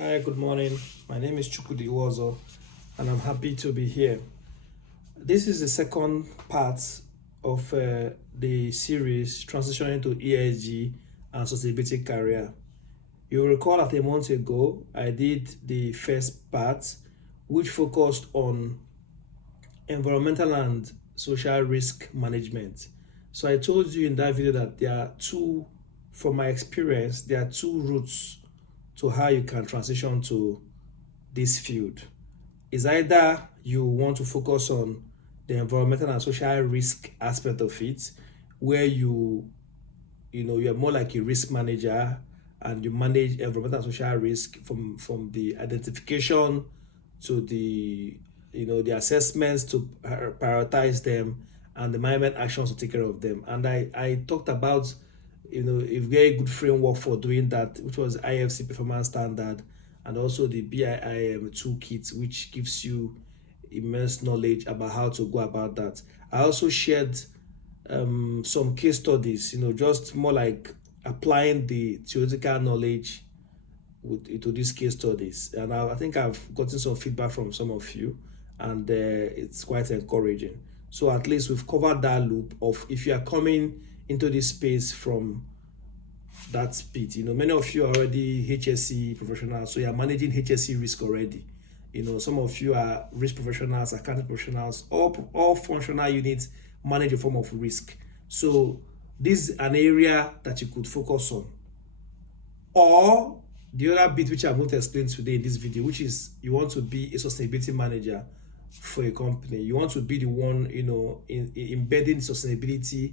Hi, good morning. My name is Chukwudi Iwozo, and I'm happy to be here. This is the second part of the series transitioning to ESG and sustainability career. You'll recall that a month ago, I did the first part, which focused on environmental and social risk management. So I told you in that video that there are two, from my experience, there are two routes to how you can transition to this field. Is either you want to focus on the environmental and social risk aspect of it, where you're more like a risk manager and you manage environmental and social risk from the identification to the assessments to prioritize them and the management actions to take care of them. And I talked about a very good framework for doing that, which was IFC performance standard and also the BIIM toolkit, which gives you immense knowledge about how to go about that. I also shared some case studies, just more like applying the theoretical knowledge to these case studies. And I think I've gotten some feedback from some of you, and it's quite encouraging. So at least we've covered that loop of if you are coming into this space from that bit. Many of you are already HSE professionals, so you're managing HSE risk already. Some of you are risk professionals, accounting professionals, all functional units manage a form of risk. So this is an area that you could focus on. Or the other bit which I'm going to explain today in this video, which is you want to be a sustainability manager for a company. You want to be the one, embedding sustainability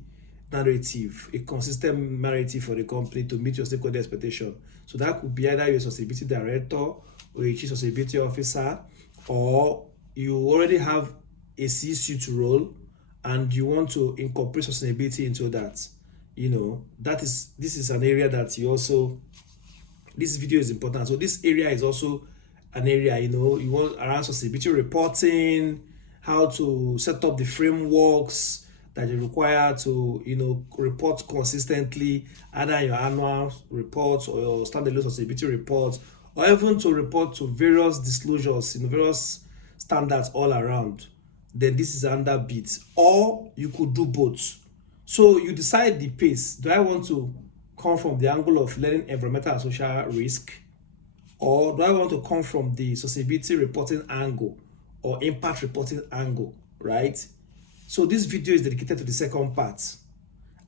narrative, a consistent narrative for the company to meet your stakeholder expectation. So that could be either you're a sustainability director or a chief sustainability officer, or you already have a C-suite role and you want to incorporate sustainability into that. This is an area that you also, this video is important. So this area is also an area, you want around sustainability reporting, how to set up the frameworks that you require to report consistently, either your annual reports or your standalone sustainability reports, or even to report to various disclosures, various standards all around. Then this is under bit. Or you could do both. So you decide the pace. Do I want to come from the angle of learning environmental and social risk, or do I want to come from the sustainability reporting angle or impact reporting angle, right? So this video is dedicated to the second part,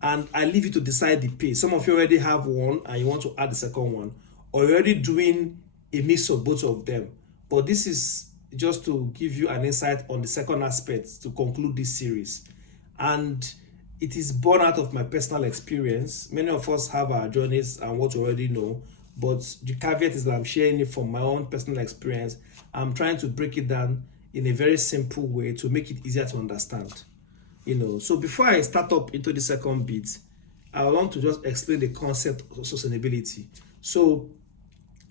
and I leave you to decide the pace. Some of you already have one and you want to add the second one, or you're already doing a mix of both of them. But this is just to give you an insight on the second aspect to conclude this series. And it is born out of my personal experience. Many of us have our journeys and what we already know, but the caveat is that I'm sharing it from my own personal experience. I'm trying to break it down in a very simple way to make it easier to understand. So before I start up into the second bit, I want to just explain the concept of sustainability. So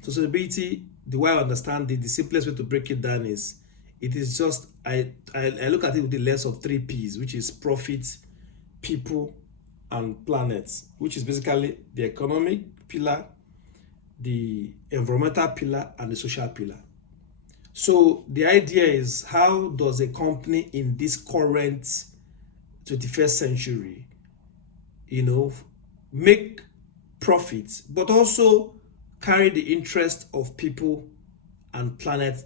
sustainability, the way I understand it, the simplest way to break it down is, it is just, I look at it with the lens of 3 P's, which is profit, people, and planet, which is basically the economic pillar, the environmental pillar, and the social pillar. So the idea is, how does a company in this current 21st century, make profits, but also carry the interest of people and planet,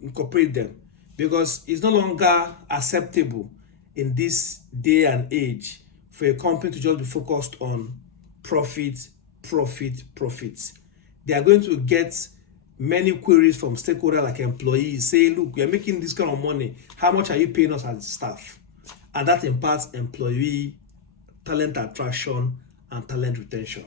incorporate them? Because it's no longer acceptable in this day and age for a company to just be focused on profits. They are going to get many queries from stakeholders like employees saying, look, we are making this kind of money. How much are you paying us as staff? And that impacts employee talent attraction and talent retention.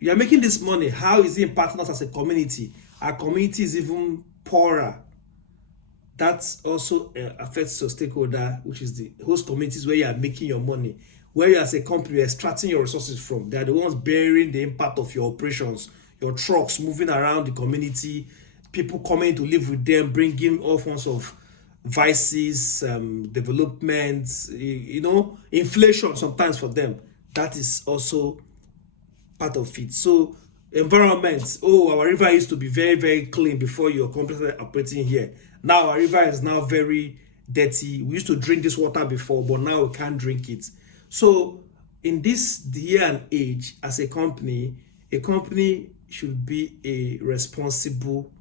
You are making this money. How is it impacting us as a community? Our community is even poorer. That also affects your stakeholder, which is the host communities where you are making your money, where you as a company are extracting your resources from. They are the ones bearing the impact of your operations, your trucks moving around the community, people coming to live with them, bringing all forms of vices, development, inflation sometimes for them. That is also part of it. So environment, oh, our river used to be very, very clean before your company started operating here. Now our river is now very dirty. We used to drink this water before, but now we can't drink it. So in this day and age, as a company should be a responsible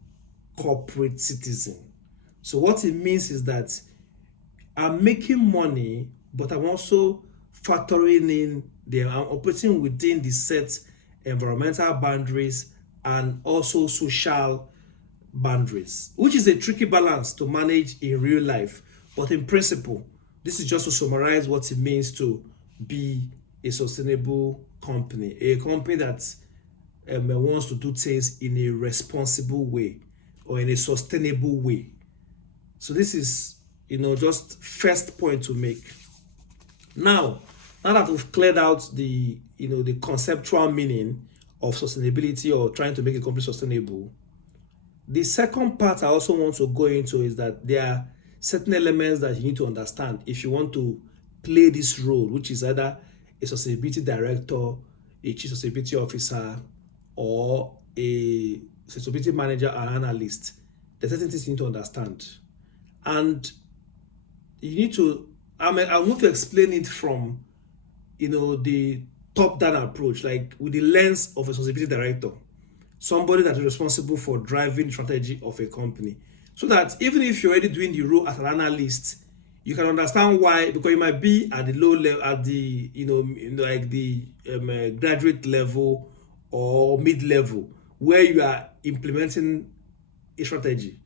corporate citizen. So what it means is that I'm making money, but I'm also factoring in I'm operating within the set environmental boundaries and also social boundaries, which is a tricky balance to manage in real life. But in principle, this is just to summarize what it means to be a sustainable company, a company that wants to do things in a responsible way or in a sustainable way. So this is, just first point to make. Now that we've cleared out the conceptual meaning of sustainability or trying to make a company sustainable, the second part I also want to go into is that there are certain elements that you need to understand if you want to play this role, which is either a sustainability director, a chief sustainability officer, or a sustainability manager or analyst. There's certain things you need to understand. And you need to, I'm going to explain it from, the top-down approach, like with the lens of a sustainability director, somebody that is responsible for driving strategy of a company. So that even if you're already doing the role as an analyst, you can understand why, because you might be at the low level, at the, like the graduate level or mid-level, where you are implementing a strategy.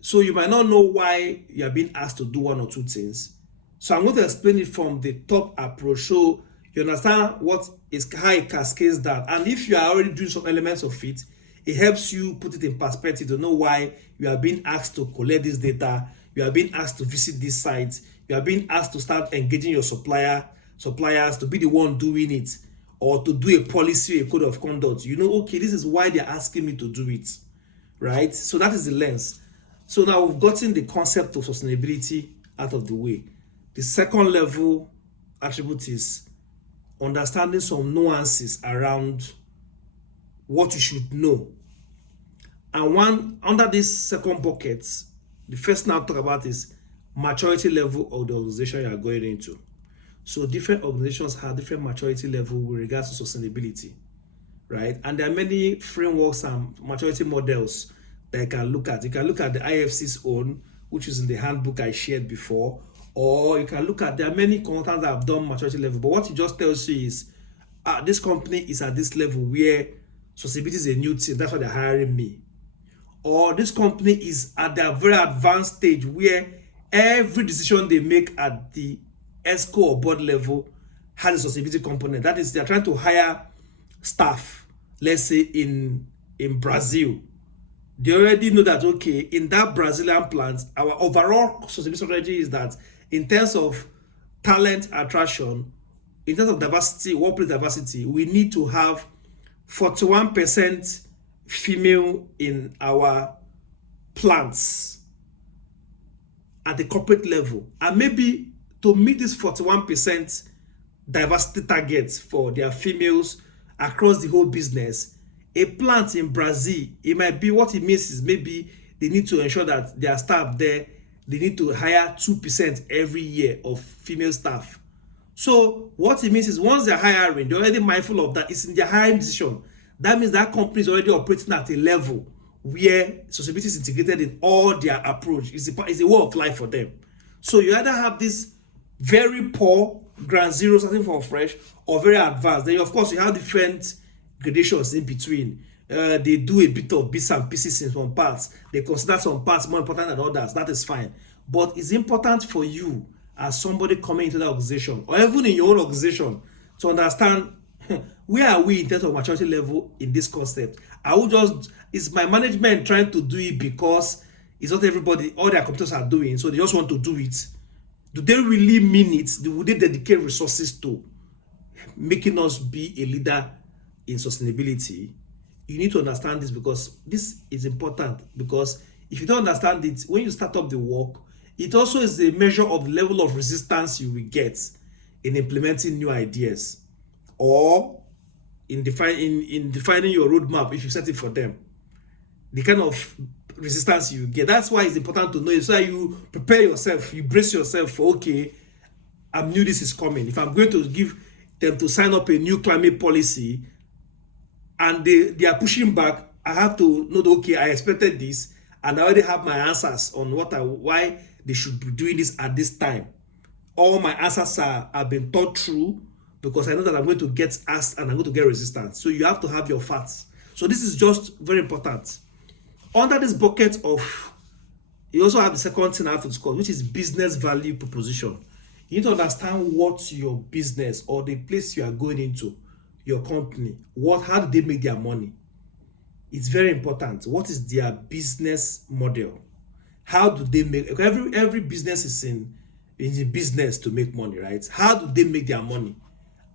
So you might not know why you are being asked to do one or two things. So I'm going to explain it from the top approach, so you understand how it cascades down. And if you are already doing some elements of it, it helps you put it in perspective to know why you are being asked to collect this data, you are being asked to visit this site, you are being asked to start engaging your suppliers to be the one doing it, or to do a policy, a code of conduct. Okay, this is why they're asking me to do it, right? So that is the lens. So now we've gotten the concept of sustainability out of the way. The second level attribute is understanding some nuances around what you should know. And under this second bucket, the first thing I'll talk about is maturity level of the organization you are going into. So different organizations have different maturity level with regards to sustainability, right? And there are many frameworks and maturity models that you can look at. You can look at the IFC's own, which is in the handbook I shared before, or you can look at, there are many consultants that have done maturity level, but what it just tells you is, this company is at this level where sustainability is a new thing, that's why they're hiring me. Or this company is at their very advanced stage where every decision they make at the ESCO or board level has a sustainability component. That is, they're trying to hire staff, let's say in Brazil. They already know that, okay, in that Brazilian plant, our overall sustainability strategy is that in terms of talent attraction, in terms of diversity, workplace diversity, we need to have 41% female in our plants at the corporate level. And maybe to meet this 41% diversity targets for their females across the whole business, a plant in Brazil, it might be, what it means is maybe they need to ensure that their staff there, they need to hire 2% every year of female staff. So what it means is once they're hiring, they're already mindful of that. It's in their hiring decision. That means that company is already operating at a level where sustainability is integrated in all their approach. It's a way of life for them. So you either have this very poor, ground zero, starting from fresh, or very advanced. Then of course you have different gradations in between. They do a bit of bits and pieces in some parts. They consider some parts more important than others. That is fine. But it's important for you as somebody coming into that organization, or even in your own organization, to understand where are we in terms of maturity level in this concept. Is my management trying to do it because it's not everybody, all their competitors are doing, so they just want to do it? Do they really mean it? Would they dedicate resources to making us be a leader in sustainability? You need to understand this, because this is important, because if you don't understand it, when you start up the work, it also is a measure of the level of resistance you will get in implementing new ideas, or in defining your roadmap if you set it for them. The kind of resistance you get. That's why it's important to know it, so that you prepare yourself, you brace yourself for, okay, I knew this is coming. If I'm going to give them to sign up a new climate policy and they are pushing back, I have to know that, okay, I expected this and I already have my answers on why they should be doing this at this time. All my answers have been thought through, because I know that I'm going to get asked and I'm going to get resistance. So you have to have your facts. So this is just very important. Under this bucket of, you also have the second thing I have to discuss, which is business value proposition. You need to understand what your business or the place you are going into, your company, how do they make their money? It's very important. What is their business model? How do they make, every business is in business to make money, right? How do they make their money?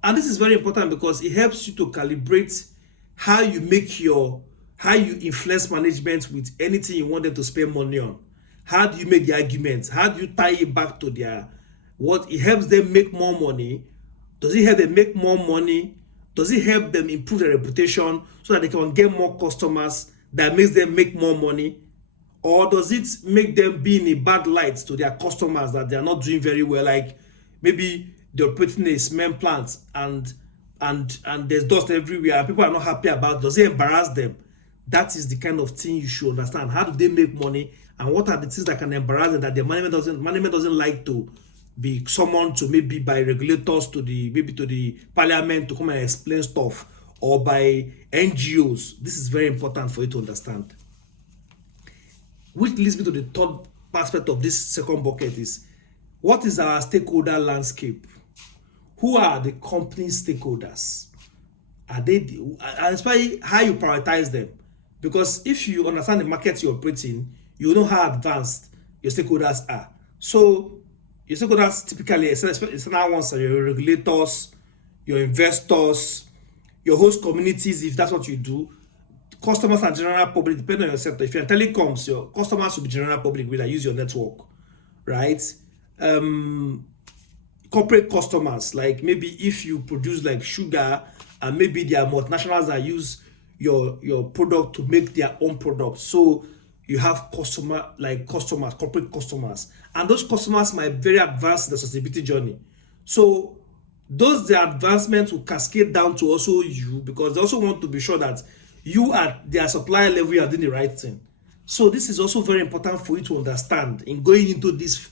And this is very important because it helps you to calibrate how you influence management with anything you want them to spend money on. How do you make the arguments? How do you tie it back to it helps them make more money? Does it help them make more money? Does it help them improve their reputation so that they can get more customers that makes them make more money? Or does it make them be in a bad light to their customers that they are not doing very well? Like maybe they're operating a cement plant and there's dust everywhere. People are not happy about it. Does it embarrass them? That is the kind of thing you should understand. How do they make money, and what are the things that can embarrass them that the management doesn't like to be summoned to, maybe by regulators to the parliament to come and explain stuff, or by NGOs. This is very important for you to understand. Which leads me to the third aspect of this second bucket is, what is our stakeholder landscape? Who are the company stakeholders? Are they, especially how you prioritize them? Because if you understand the market you're operating, you know how advanced your stakeholders are. So your stakeholders typically, external ones are your regulators, your investors, your host communities, if that's what you do, customers and general public, depending on your sector. If you're in telecoms, your customers will be general public that use your network, right? Corporate customers, like maybe if you produce like sugar, and maybe there are multinationals that use your product to make their own products. So you have corporate customers, and those customers might very advanced in the sustainability journey. So their advancements will cascade down to also you, because they also want to be sure that you at their supplier level, you are doing the right thing. So this is also very important for you to understand in going into this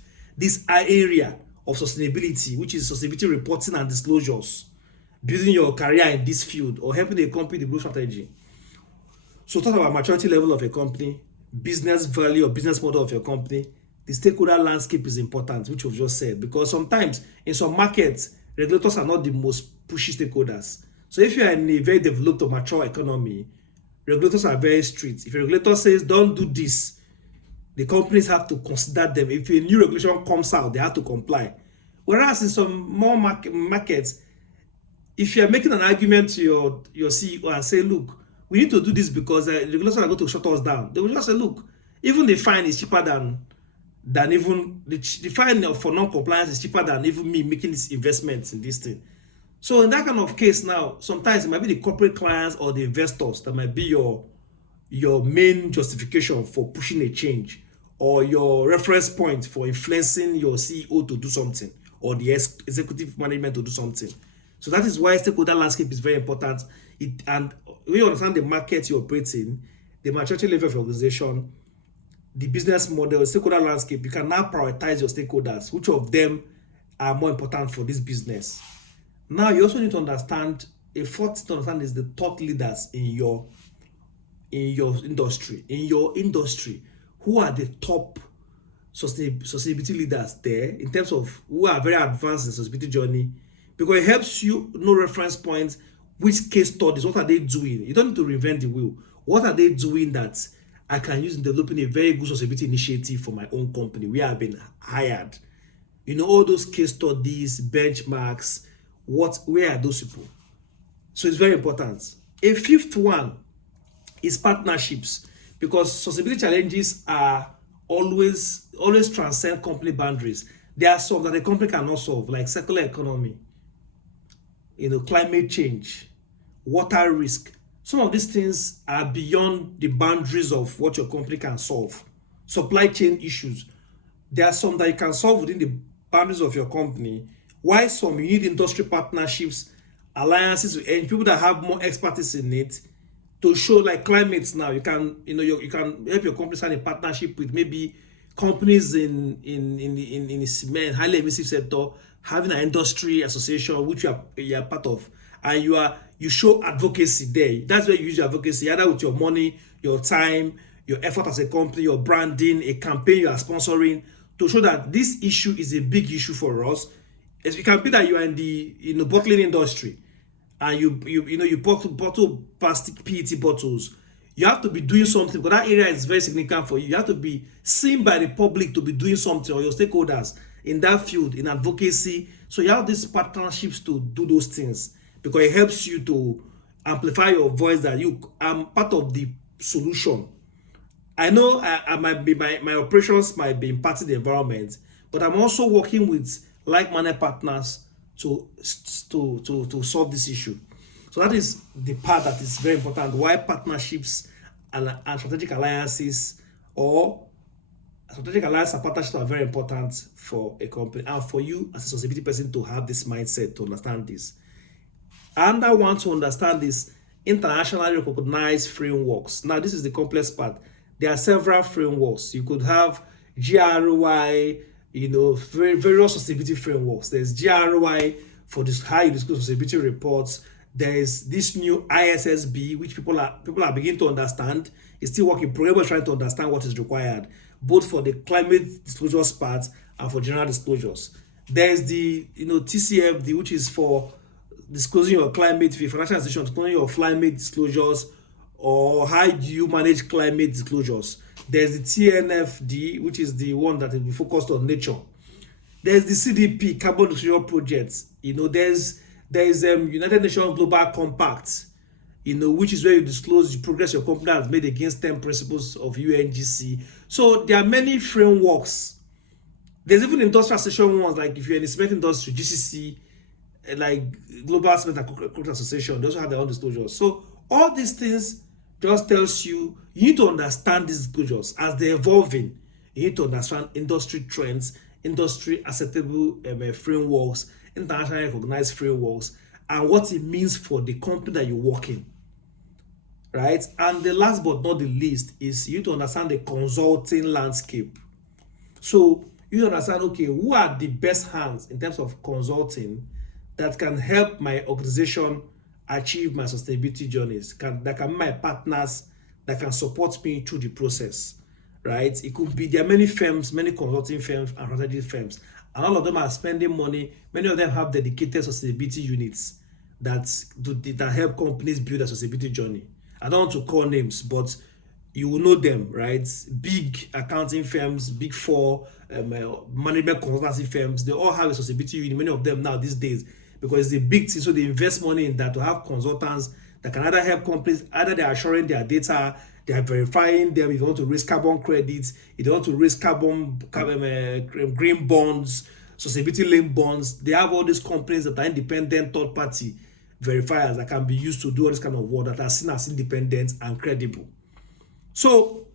area of sustainability, which is sustainability reporting and disclosures, building your career in this field, or helping a company develop strategy. So talk about maturity level of a company, business value or business model of your company. The stakeholder landscape is important, which we've just said, because sometimes in some markets, regulators are not the most pushy stakeholders. So if you are in a very developed or mature economy, regulators are very strict. If a regulator says don't do this, the companies have to consider them. If a new regulation comes out, they have to comply. Whereas in some more markets, if you are making an argument to your CEO and say, look, we need to do this because the regulators are going to shut us down, they will just say, look, even the fine is cheaper than even the fine for non-compliance is cheaper than even me making this investment in this thing. So in that kind of case now, sometimes it might be the corporate clients or the investors that might be your main justification for pushing a change, or your reference point for influencing your CEO to do something, or the executive management to do something. So that is why stakeholder landscape is very important. And when you understand the market you operate in, the maturity level of your organization, the business model, stakeholder landscape, you can now prioritize your stakeholders. Which of them are more important for this business? Now, you also need to understand, a fourth thing to understand is the thought leaders in your industry. In your industry, who are the top sustainability leaders there, in terms of who are very advanced in the sustainability journey? Because it helps you know reference points, which case studies, what are they doing? You don't need to reinvent the wheel. What are they doing that I can use in developing a very good sustainability initiative for my own company where I've been hired? You know, all those case studies, benchmarks, where are those people? So it's very important. A fifth one is partnerships, because sustainability challenges are always transcend company boundaries. There are some that a company cannot solve, like circular economy, climate change, water risk. Some of these things are beyond the boundaries of what your company can solve. Supply chain issues, there are some that you can solve within the boundaries of your company, while some you need industry partnerships, alliances with people that have more expertise in it to show, like climates now. You can, you can help your company sign a partnership with maybe companies in the cement, highly emissive sector, having an industry association which you are part of, and you show advocacy there. That's where you use your advocacy, either with your money, your time, your effort as a company, your branding, a campaign you are sponsoring, to show that this issue is a big issue for us. As you can be that you are in the bottling industry, and you bottle plastic PET bottles, you have to be doing something, because that area is very significant for you. You have to be seen by the public to be doing something, or your stakeholders in that field, in advocacy. So you have these partnerships to do those things, because it helps you to amplify your voice that I'm part of the solution. I know I might be, my operations might be impacting the environment, but I'm also working with like-minded partners to solve this issue. So that is the part that is very important. Why partnerships and strategic alliances, or strategic alliance and partnerships, are very important for a company, and for you as a sustainability person to have this mindset, to understand this. And I want to understand this internationally recognized frameworks. Now, this is the complex part. There are several frameworks. You could have GROI, various sustainability frameworks. There's GROI for this, how you disclose sustainability reports. There's this new ISSB, which people are beginning to understand. It's still working progress, trying to understand what is required, both for the climate disclosures part and for general disclosures. There's the TCFD, which is for disclosing your climate, financial institutions, disclosing your climate disclosures, or how do you manage climate disclosures. There's the TNFD, which is the one that will be focused on nature. There's the CDP, Carbon Disclosure Project. There's United Nations Global Compact, which is where you disclose the progress your company has made against 10 principles of UNGC. So there are many frameworks. There's even industrial association ones, like if you're in the cement industry, GCC, like Global Cement and Concrete Association, they also have their own disclosures. So all these things just tells you need to understand these disclosures as they're evolving. You need to understand industry trends, industry acceptable frameworks, internationally recognized frameworks, and what it means for the company that you work in, right? And the last but not the least is you to understand the consulting landscape. So you understand, okay, who are the best hands in terms of consulting that can help my organization achieve my sustainability journeys, that can be my partners, that can support me through the process, right? It could be, there are many firms, many consulting firms and strategy firms, and all of them are spending money. Many of them have dedicated sustainability units that help companies build a sustainability journey. I don't want to call names, but you will know them, right? Big accounting firms, big four, management consultancy firms, they all have a sustainability unit, many of them now these days, because it's a big thing. So they invest money in that to have consultants that can either help companies, either they are assuring their data, they are verifying them if you want to raise carbon credits, if they want to raise carbon green bonds, sustainability linked bonds. They have all these companies that are independent third party verifiers that can be used to do all this kind of work, that are seen as independent and credible. So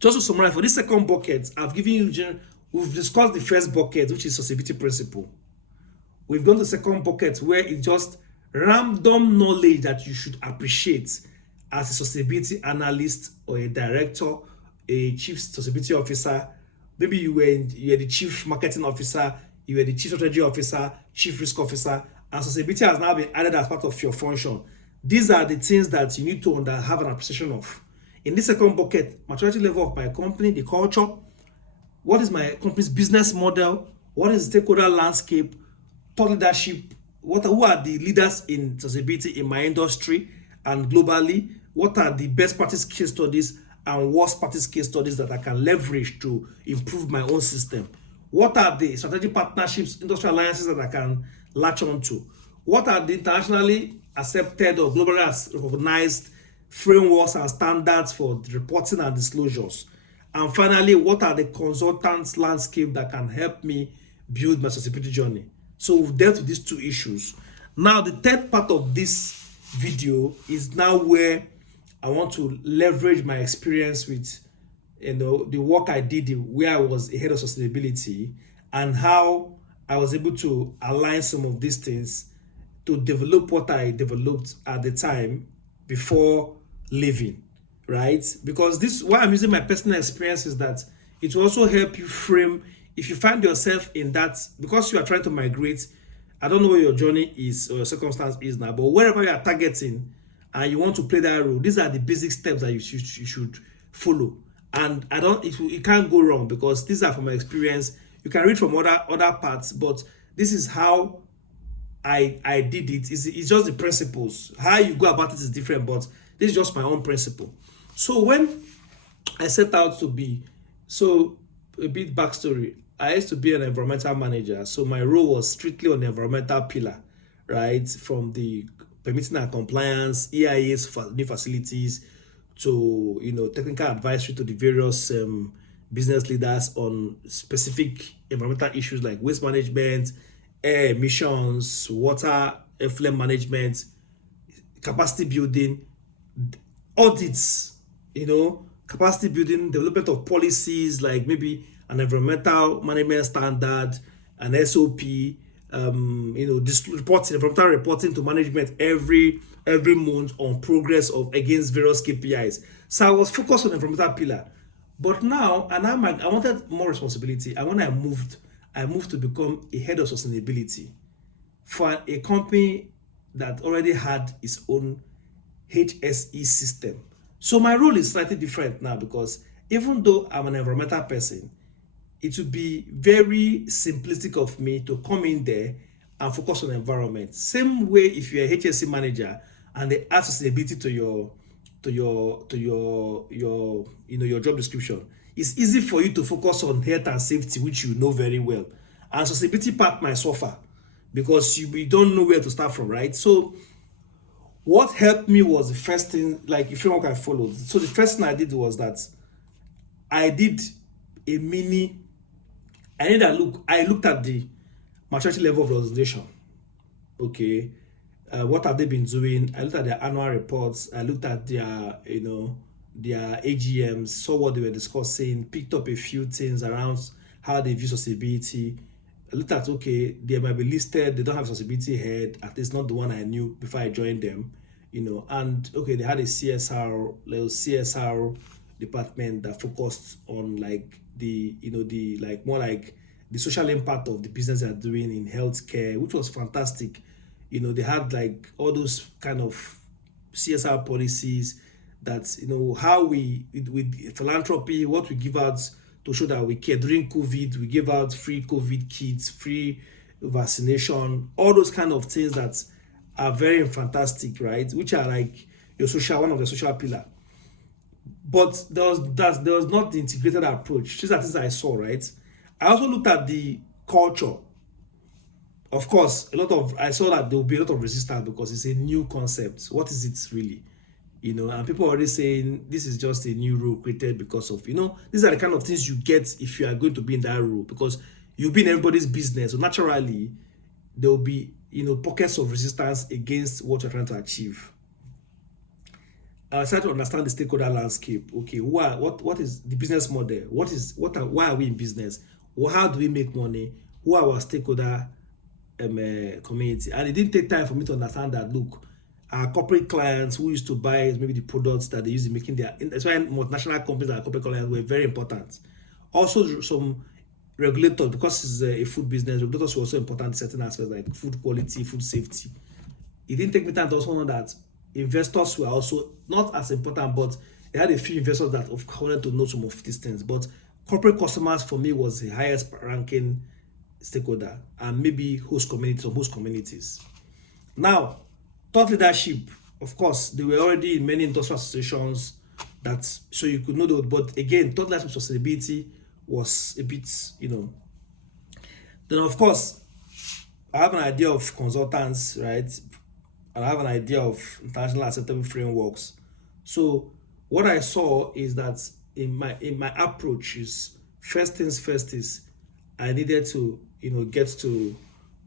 just to summarize, for this second bucket, I've given you, we've discussed the first bucket, which is sustainability principle. We've done the second bucket, where it's just random knowledge that you should appreciate as a sustainability analyst or a director, a chief sustainability officer. Maybe you're the chief marketing officer, you were the chief strategy officer, chief risk officer, and sustainability has now been added as part of your function. These are the things that you need to have an appreciation of. In this second bucket, maturity level of my company, the culture, what is my company's business model, what is the stakeholder landscape, thought leadership, who are the leaders in sustainability in my industry and globally, what are the best practice case studies and worst practice case studies that I can leverage to improve my own system, what are the strategic partnerships, industrial alliances that I can latch on to, what are the internationally accepted or globally recognized frameworks and standards for reporting and disclosures, and finally, what are the consultants landscape that can help me build my sustainability journey. So we've dealt with these two issues. Now the third part of this video is now where I want to leverage my experience with, the work I did where I was a head of sustainability, and how I was able to align some of these things to develop what I developed at the time before leaving, right? Because this, why I'm using my personal experience is that it will also help you frame, if you find yourself in that, because you are trying to migrate. I don't know where your journey is or your circumstance is now, but wherever you are targeting and you want to play that role, these are the basic steps that you should follow. And I don't, it can't go wrong, because these are from my experience. You can read from other parts, but this is how I did it. It's just the principles. How you go about it is different, but this is just my own principle. So when I set out to be, so a bit backstory, I used to be an environmental manager. So my role was strictly on the environmental pillar, right? From the permitting and compliance, EIAs for new facilities, to technical advisory to the various business leaders on specific environmental issues like waste management, air emissions, water effluent management, capacity building, audits, capacity building, development of policies like maybe an environmental management standard, an SOP, this reporting, environmental reporting to management every month on progress of against various KPIs. So I was focused on the environmental pillar. But now, and I wanted more responsibility. And when I moved to become a head of sustainability for a company that already had its own HSE system. So my role is slightly different now, because even though I'm an environmental person, it would be very simplistic of me to come in there and focus on the environment. Same way if you're a HSE manager and they add sustainability to your job description, it's easy for you to focus on health and safety, which you know very well. And sustainability part might suffer because you don't know where to start from, right? So what helped me was the first thing, like if framework I followed. So the first thing I did was that I did a mini, I looked at the maturity level of the organization. Okay, what have they been doing? I looked at their annual reports. I looked at their AGMs, saw what they were discussing, picked up a few things around how they view sustainability. I looked at, okay, they might be listed, they don't have a sustainability head, at least not the one I knew before I joined them, and okay, they had a CSR department that focused on like the more like the social impact of the business they are doing in healthcare, which was fantastic. They had like all those kind of CSR policies that how we with philanthropy, what we give out to show that we care. During COVID, we gave out free COVID kits, free vaccination, all those kind of things that are very fantastic, right? Which are like one of the social pillar. But there was not the integrated approach. These are things I saw, right? I also looked at the culture. Of course, I saw that there will be a lot of resistance because it's a new concept. What is it really? And people are already saying this is just a new rule created because of, these are the kind of things you get if you are going to be in that role, because you'll be in everybody's business. So naturally, there will be, pockets of resistance against what you're trying to achieve. I started to understand the stakeholder landscape. Okay, what is the business model? Why are we in business? How do we make money? Who are our stakeholder community? And it didn't take time for me to understand that, look, our corporate clients who used to buy maybe the products that they use in making that's why multinational companies and corporate clients were very important. Also, some regulators, because it's a food business, regulators were also important in certain aspects like food quality, food safety. It didn't take me time to also know that investors were also not as important, but they had a few investors that wanted to know some of these things. But corporate customers for me was the highest ranking stakeholder, and maybe host communities. Now, thought leadership, of course, they were already in many industrial associations so you could know that. But again, thought leadership sustainability was a bit, Then of course, I have an idea of consultants, right? And I have an idea of international acceptable frameworks. So what I saw is that in my approach is first things first is I needed to get to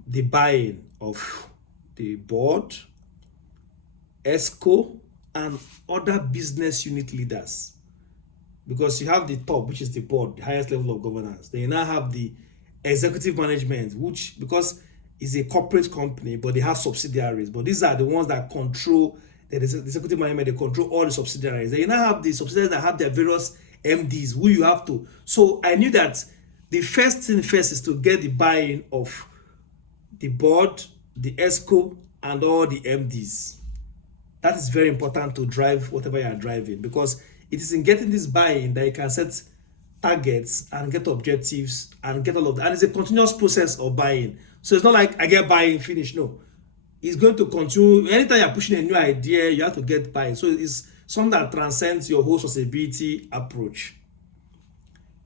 the buy-in of the board, ESCO, and other business unit leaders. Because you have the top, which is the board, the highest level of governance. Then you now have the executive management, which, because it's a corporate company, but they have subsidiaries. But these are the ones that control the executive management, they control all the subsidiaries. Then you now have the subsidiaries that have their various MDs who you have to. So I knew that the first thing first is to get the buy-in of the board, the ESCO, and all the MDs. That is very important to drive whatever you are driving, because it is in getting this buy-in that you can set targets and get objectives and get all of that. And it's a continuous process of buying. So it's not like I get buy-in, finish. No, it's going to continue. Anytime you're pushing a new idea, you have to get buy-in. So it's something that transcends your whole sustainability approach.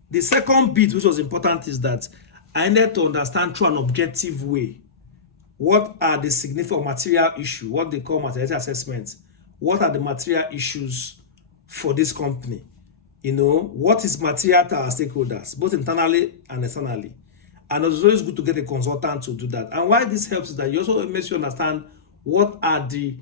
The second bit, which was important, is that I needed to understand through an objective way what are the significant material issues, what they call materiality assessments. What are the material issues for this company? What is material to our stakeholders, both internally and externally? And it's always good to get a consultant to do that. And why this helps is that you also makes you understand what are the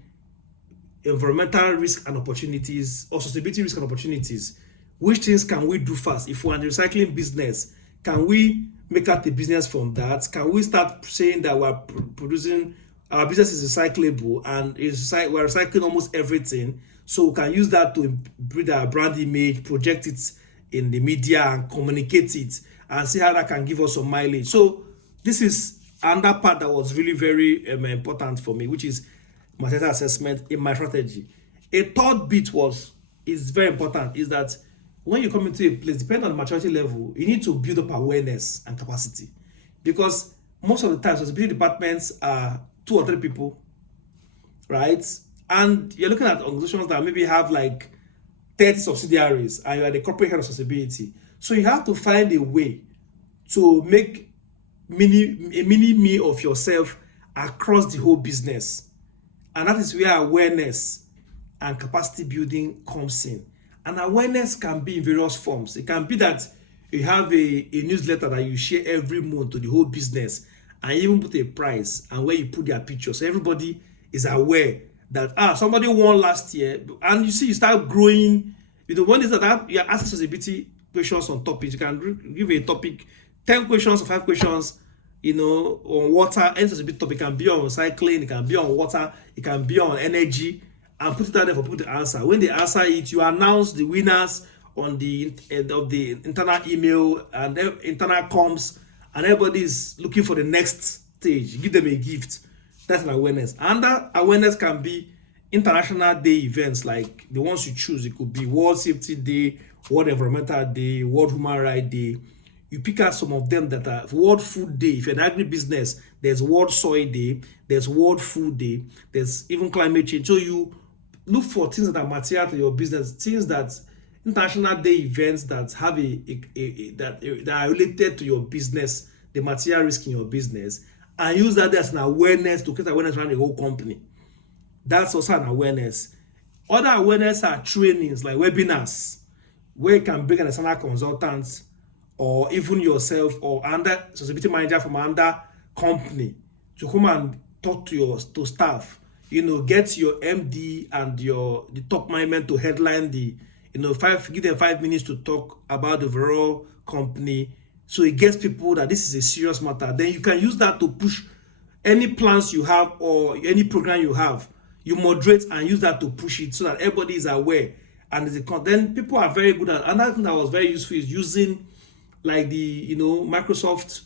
environmental risk and opportunities, or sustainability risk and opportunities. Which things can we do fast? If we're in the recycling business, can we make out the business from that? Can we start saying that we're producing, our business is recyclable and we're recycling almost everything? So we can use that to build our brand image, project it in the media and communicate it and see how that can give us some mileage. So this is another part that was really very important for me, which is material assessment in my strategy. A third bit is very important, is that when you come into a place, depending on the maturity level, you need to build up awareness and capacity. Because most of the time, sustainability departments are 2 or 3 people, right? And you're looking at organizations that maybe have like 30 subsidiaries, and you're the corporate head of sustainability. So you have to find a way to make a mini me of yourself across the whole business. And that is where awareness and capacity building comes in. And awareness can be in various forms. It can be that you have a newsletter that you share every month to the whole business, and you even put a price and where you put their picture, so everybody is aware that somebody won last year. And you see, you start growing. One is that you are asking sustainability questions on topics. You can give a topic, 10 questions or 5 questions, on water. Any sustainability topic can be on recycling, it can be on water, it can be on energy, and put it out there for people to answer. When they answer it, you announce the winners on the of the internal email and internal comms, and everybody is looking for the next stage. You give them a gift. That's an awareness. And that awareness can be international day events, like the ones you choose. It could be World Safety Day, World Environmental Day, World Human Rights Day. You pick out some of them that are World Food Day. If you're an agribusiness, there's World Soy Day, there's World Food Day, there's even climate change. So you look for things that are material to your business, things that international day events that have that are related to your business, the material risk in your business, and use that as an awareness to create awareness around the whole company. That's also an awareness. Other awareness are trainings like webinars, where you can bring an external consultant or even yourself or under sustainability manager from another company to come and talk to staff. Get your MD and the top management to headline give them 5 minutes to talk about the overall company. So it gets people that this is a serious matter. Then you can use that to push any plans you have or any program you have. You moderate and use that to push it so that everybody is aware. And then people are very good at. Another thing that was very useful is using like the Microsoft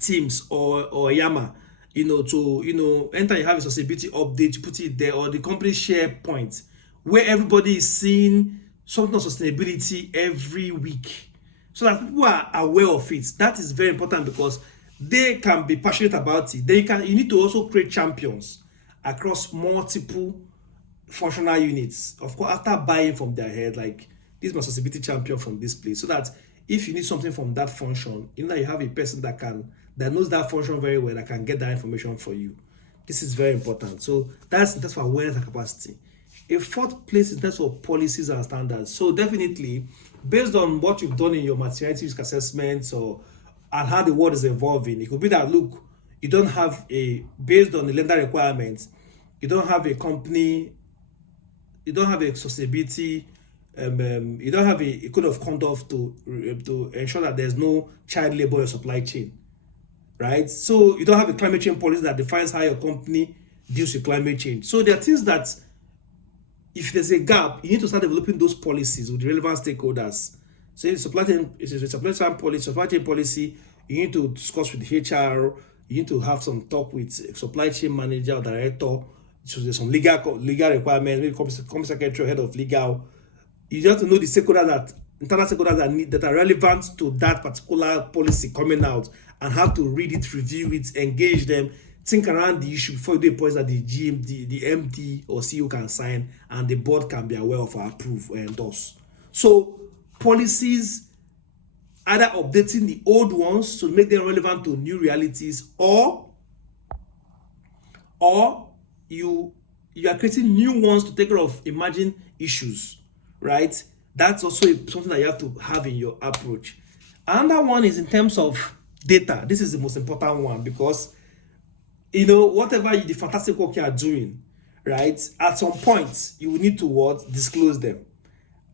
Teams or Yammer, to enter, you have a sustainability update, you put it there, or the company SharePoint, where everybody is seeing something on sustainability every week, so that people are aware of it. That is very important because they can be passionate about it. You need to also create champions across multiple functional units. Of course, after buying from their head, like this is my sustainability champion from this place, so that if you need something from that function, you have a person that knows that function very well, that can get that information for you. This is very important. So that's for awareness and capacity. A fourth place in terms of policies and standards. So definitely, based on what you've done in your materiality risk assessments and how the world is evolving, it could be that, look, you don't have based on the lender requirements, you don't have a company you don't have a sustainability, you don't have a code of conduct to ensure that there's no child labor in your supply chain, right? So you don't have a climate change policy that defines how your company deals with climate change. So there are things that, if there's a gap, you need to start developing those policies with the relevant stakeholders. So if supply chain, if it's a supply chain policy, you need to discuss with the HR. You need to have some talk with supply chain manager or director. So there's some legal requirements, maybe company secretary or head of legal. You have to know the stakeholders that internal stakeholders that are relevant to that particular policy coming out, and have to read it, review it, engage them, think around the issue before you do a policy that the GMD, the MD or CEO can sign and the board can be aware of or approve or endorse. So policies, either updating the old ones to make them relevant to new realities, or you are creating new ones to take care of emerging issues, right? That's also something that you have to have in your approach. Another one is in terms of data. This is the most important one, because whatever the fantastic work you are doing, right, at some point you will need to disclose them.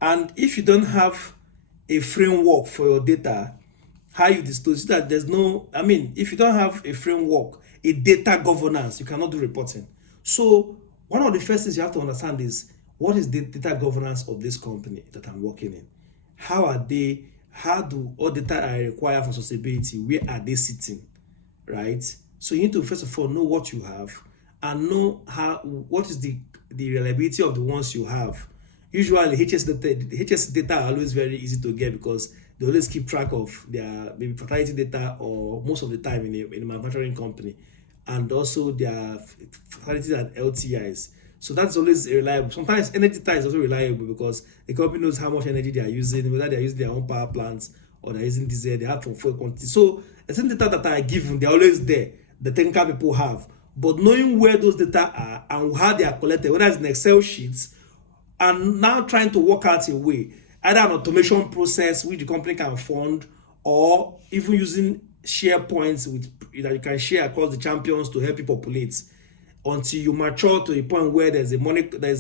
And if you don't have a framework for your data, how you disclose that, there's no, if you don't have a framework, a data governance, you cannot do reporting. So one of the first things you have to understand is, what is the data governance of this company that I'm working in? How do all data I require for sustainability, where are they sitting, right? So you need to first of all know what you have, and know what is the reliability of the ones you have. Usually HS data are always very easy to get, because they always keep track of their maybe fatality data, or most of the time in a manufacturing company, and also their fatalities and LTIs. So that's always reliable. Sometimes energy data is also reliable, because the company knows how much energy they are using, whether they are using their own power plants or they're using diesel, they have from fuel quantity. So the same data that are given, they're always there. The technical people have. But knowing where those data are and how they are collected, whether it's in Excel sheets, and now trying to work out a way, either an automation process which the company can fund, or even using SharePoints that you can share across the champions to help you populate, until you mature to a point where there's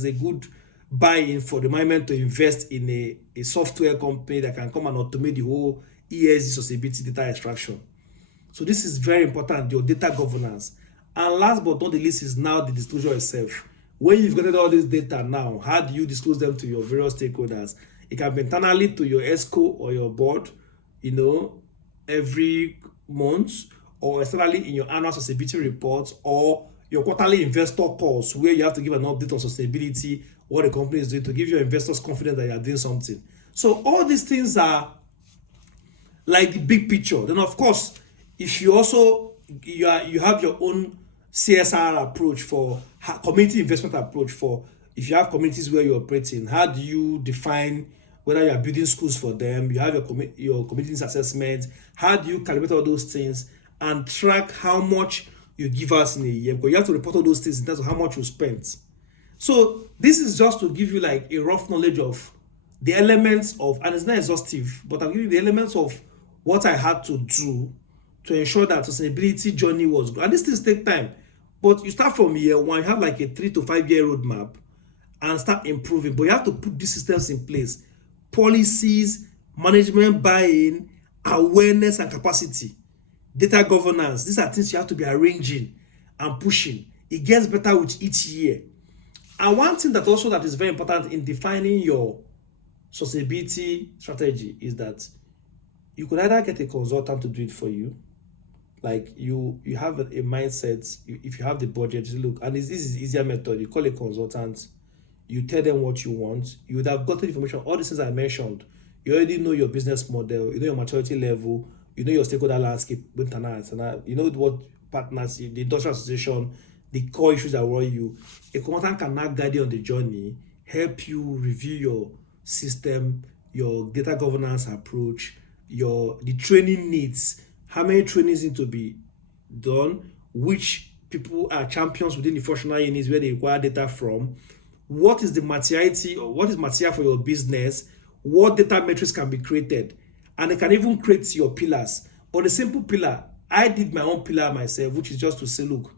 a good buy-in for the management to invest in a software company that can come and automate the whole ESG sustainability data extraction. So this is very important, your data governance. And last but not the least is now the disclosure itself. When you've gathered all this data now, how do you disclose them to your various stakeholders? It can be internally to your ESCO or your board, every month, or externally in your annual sustainability reports, or your quarterly investor calls, where you have to give an update on sustainability, what the company is doing, to give your investors confidence that you are doing something. So all these things are like the big picture. Then of course, if you also you have your own CSR approach for community investment approach, for if you have communities where you're operating, how do you define whether you are building schools for them? You have your community assessment. How do you calibrate all those things and track how much you give us in a year? Because you have to report all those things in terms of how much you spent. So this is just to give you like a rough knowledge of the elements of, and it's not exhaustive, but I'll give you the elements of what I had to do to ensure that sustainability journey was good. And these things take time, but you start from year one, you have like a 3 to 5 year roadmap, and start improving. But you have to put these systems in place: policies, management buy-in, awareness and capacity, data governance. These are things you have to be arranging and pushing. It gets better with each year. And one thing that is very important in defining your sustainability strategy is that you could either get a consultant to do it for you. Like you have a mindset, if you have the budget, you look, and this is easier method. You call a consultant, you tell them what you want. You would have gotten information, all the things I mentioned. You already know your business model, you know your maturity level, you know your stakeholder landscape, you know what partners, the industrial association, the core issues that worry you. A consultant can now guide you on the journey, help you review your system, your data governance approach, the training needs. How many trainings need to be done? Which people are champions within the functional units where they require data from? What is the materiality, or what is material for your business? What data metrics can be created? And they can even create your pillars. But the simple pillar, I did my own pillar myself, which is just to say, look,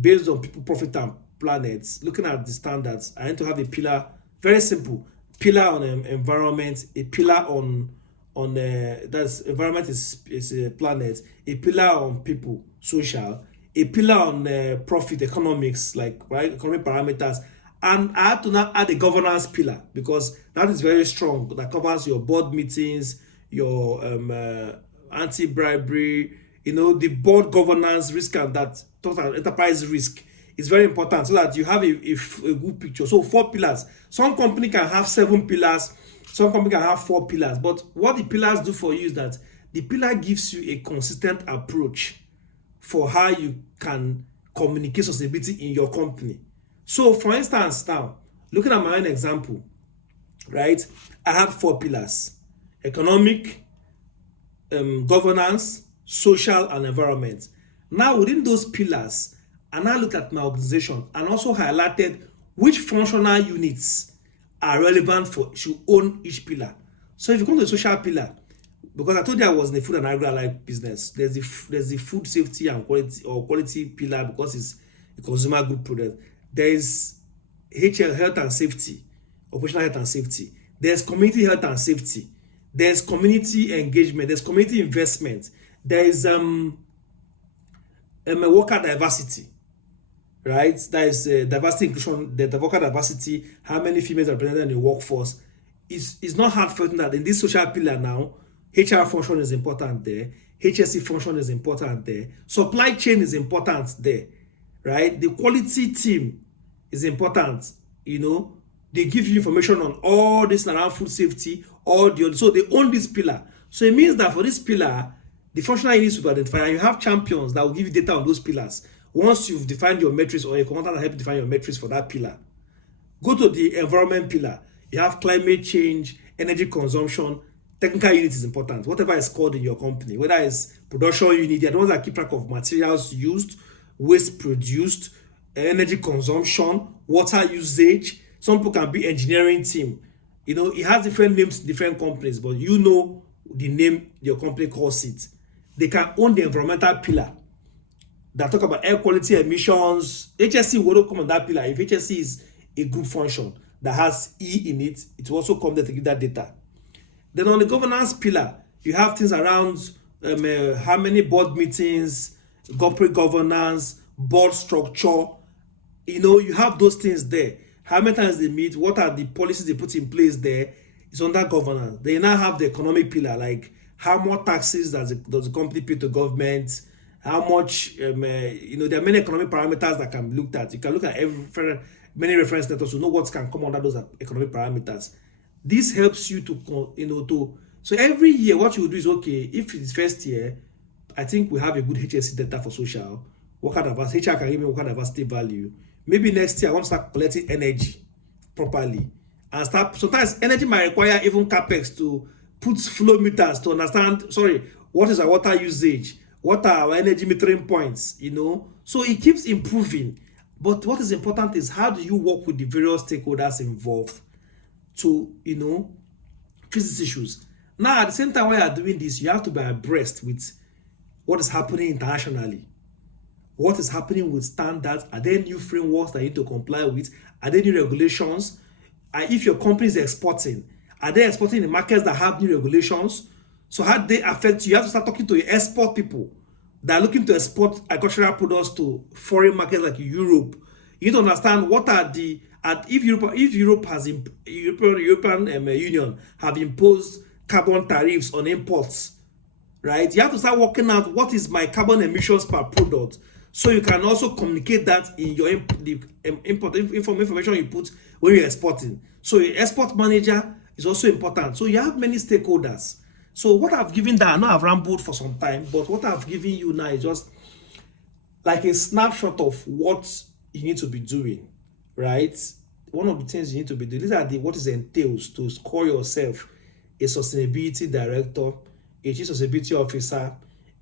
based on people profit and planet, looking at the standards, I need to have a pillar, very simple, pillar on environment, a pillar on that's environment is a planet, a pillar on people, social, a pillar on profit, economics, like right, economic parameters, and I had to now add a governance pillar because that is very strong. That covers your board meetings, your anti-bribery, the board governance risk, and that total enterprise risk is very important so that you have a good picture. So 4 pillars. Some company can have 7 pillars, some company can have 4 pillars. But what the pillars do for you is that the pillar gives you a consistent approach for how you can communicate sustainability in your company. So for instance, now looking at my own example, right, I had 4 pillars: economic, governance, social, and environment. Now within those pillars, I now looked at my organization and also highlighted which functional units are relevant should own each pillar. So if you come to the social pillar, because I told you I was in the food and agri-allied business, there's the food safety and quality pillar because it's a consumer good product. There's health and safety, operational health and safety. There's community health and safety. There's community engagement. There's community investment. There's worker diversity, right? That is diversity inclusion. The worker diversity. How many females are represented in the workforce? It's not hard for that in this social pillar now. HR function is important there. HSE function is important there. Supply chain is important there, right? The quality team is important. They give you information on all this around food safety, so they own this pillar. So it means that for this pillar, the functional units will be identified, and you have champions that will give you data on those pillars. Once you've defined your metrics, or a consultant will help you define your metrics for that pillar. Go to the environment pillar. You have climate change, energy consumption. Technical unit is important. Whatever is called in your company, whether it's production unit, they're the ones that keep track of materials used, waste produced, energy consumption, water usage. Some people can be engineering team. It has different names, different companies, but the name your company calls it. They can own the environmental pillar that talk about air quality, emissions. HSE will come on that pillar. If HSE is a group function that has E in it, it will also come there to give that data. Then on the governance pillar, you have things around how many board meetings, corporate governance, board structure. You have those things there. How many times they meet, what are the policies they put in place there. It's under governance. They now have the economic pillar, like how much taxes does the company pay to government, how much, there are many economic parameters that can be looked at. You can look at many reference networks to know what can come under those economic parameters. This helps you so every year what you do is, okay, if it's first year, I think we have a good HSC data for social, worker diversity, HR can give me worker diversity value. Maybe next year I want to start collecting energy properly and sometimes energy might require even capex to put flow meters to understand, what is our water usage, what are our energy metering points, so it keeps improving. But what is important is how do you work with the various stakeholders involved to fix these issues. Now at the same time while you are doing this, you have to be abreast with what is happening internationally, what is happening with standards. Are there new frameworks that you need to comply with? Are there new regulations? If your company is exporting, are they exporting in markets that have new regulations? So how do they affect you? You have to start talking to your export people that are looking to export agricultural products to foreign markets like Europe. You need to understand what are if Europe has European Union have imposed carbon tariffs on imports, right? You have to start working out what is my carbon emissions per product, so you can also communicate that in your import information you put when you're exporting. So your export manager is also important. So you have many stakeholders. So what I've given that, I know I've rambled for some time, but what I've given you now is just like a snapshot of what you need to be doing, right? One of the things you need to be doing, these are what it entails to score yourself a sustainability director, a chief sustainability officer,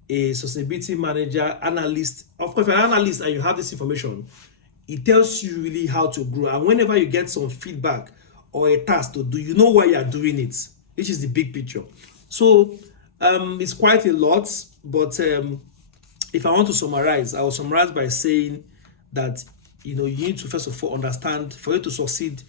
a sustainability manager, analyst. Of course, if you're an analyst and you have this information, it tells you really how to grow. And whenever you get some feedback or a task to do, you know why you are doing it, which is the big picture. So it's quite a lot, but if I want to summarize, I will summarize by saying that you need to first of all understand, for you to succeed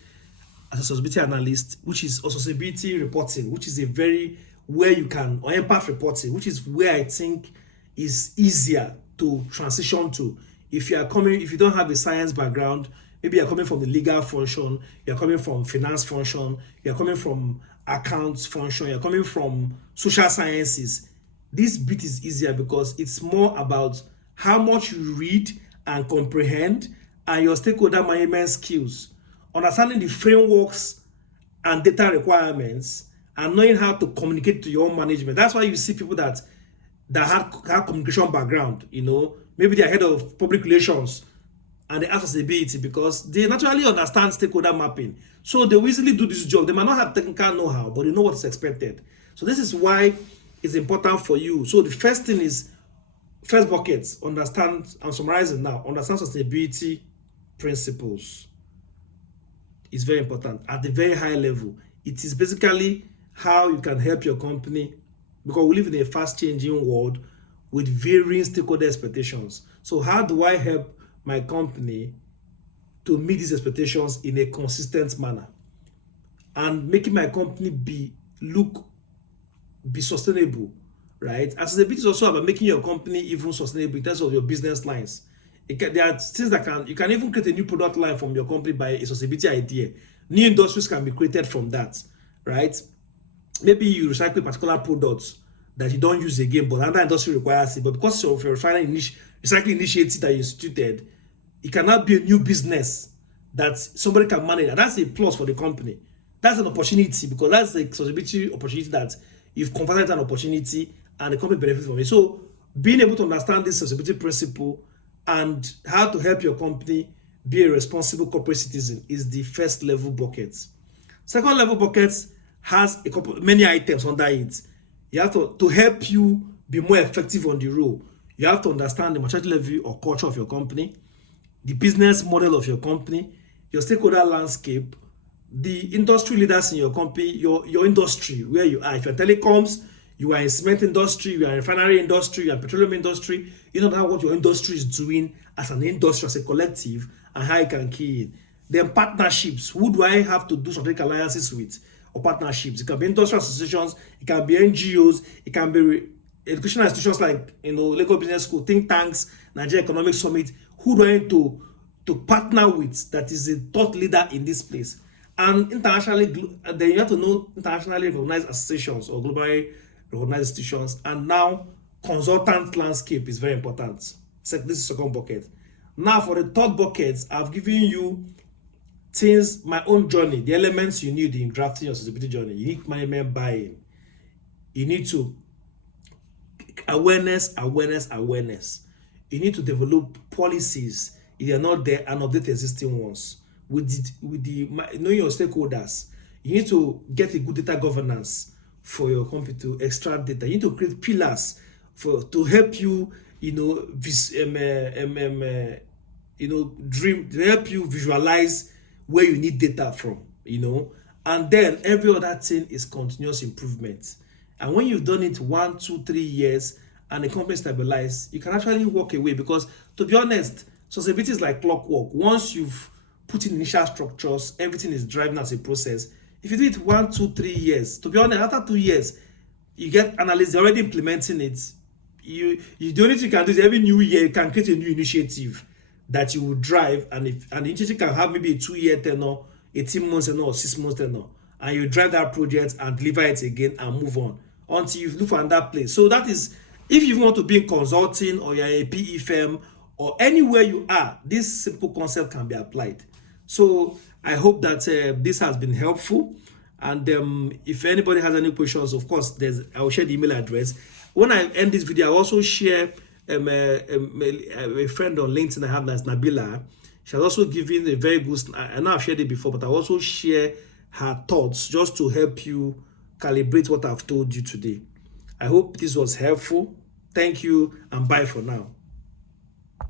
as a sustainability analyst, which is, or sustainability reporting, which is a very, where you can, or impact reporting, which is where I think is easier to transition to. If you don't have a science background, maybe you're coming from the legal function, you're coming from finance function, you're coming from accounts function, you're coming from social sciences, this bit is easier because it's more about how much you read and comprehend, and your stakeholder management skills, understanding the frameworks and data requirements, and knowing how to communicate to your own management. That's why you see people that have communication background, maybe they're head of public relations and they have sustainability, because they naturally understand stakeholder mapping. So they will easily do this job. They might not have technical know-how, but they know what's expected. So this is why it's important for you. So the first thing is, first bucket, understand, I'm summarizing now, understand sustainability principles. It's very important at the very high level. It is basically how you can help your company, because we live in a fast changing world with varying stakeholder expectations. So how do I help my company to meet these expectations in a consistent manner, and making my company be sustainable, right? And sustainability is also about making your company even sustainable in terms of your business lines. There are things that you can even create a new product line from your company by a sustainability idea. New industries can be created from that, right? Maybe you recycle particular products that you don't use again, but another industry requires it. But because of your recycling initiative that you instituted, it cannot be a new business that somebody can manage. And that's a plus for the company. That's an opportunity, because that's a sustainability opportunity that you've converted an opportunity and the company benefits from it. So being able to understand this sustainability principle and how to help your company be a responsible corporate citizen is the first level bucket. Second level bucket has many items under it. You have to help you be more effective on the role. You have to understand the maturity level or culture of your company, the business model of your company, your stakeholder landscape, the industry leaders in your company, your industry, where you are. If you're telecoms, you are in cement industry, you are in refinery industry, you are in petroleum industry, you know what your industry is doing as an industry, as a collective, and how you can key in. Then partnerships. Who do I have to do strategic alliances with, or partnerships? It can be industrial associations, it can be NGOs, it can be educational institutions like Lagos Business School, think tanks, Nigeria Economic Summit. Who do I need to partner with that is a thought leader in this place? And internationally, then you have to know internationally recognized associations or globally recognized institutions. And now, consultant landscape is very important. So this is the second bucket. Now, for the third bucket, I've given you things, my own journey, the elements you need in drafting your sustainability journey. You need management buy-in. You need to awareness. You need to develop policies if they are not there, and update existing ones. With the knowing your stakeholders, you need to get a good data governance for your company to extract data. You need to create pillars to help you, to help you visualize where you need data from, and then every other thing is continuous improvement. And when you've done it 1, 2, 3 years and the company stabilizes, you can actually walk away, because to be honest, sustainability is like clockwork. Once you've put in initial structures, everything is driving as a process. If you do it 1, 2, 3 years, to be honest, after 2 years, you get analysts, they're already implementing it. The only thing you can do is every new year, you can create a new initiative that you will drive, and the initiative can have maybe a 2-year tenure, 18 months tenure, or 6 months tenure, and you drive that project and deliver it again and move on until you look for another place. So that is, if you want to be in consulting, or you're a PE firm, or anywhere you are, this simple concept can be applied. So I hope that this has been helpful. And if anybody has any questions, of course, I will share the email address. When I end this video, I also share a friend on LinkedIn I have, that's Nabila. She has also given a very good, I know I've shared it before, but I also share her thoughts just to help you calibrate what I've told you today. I hope this was helpful. Thank you, and bye for now.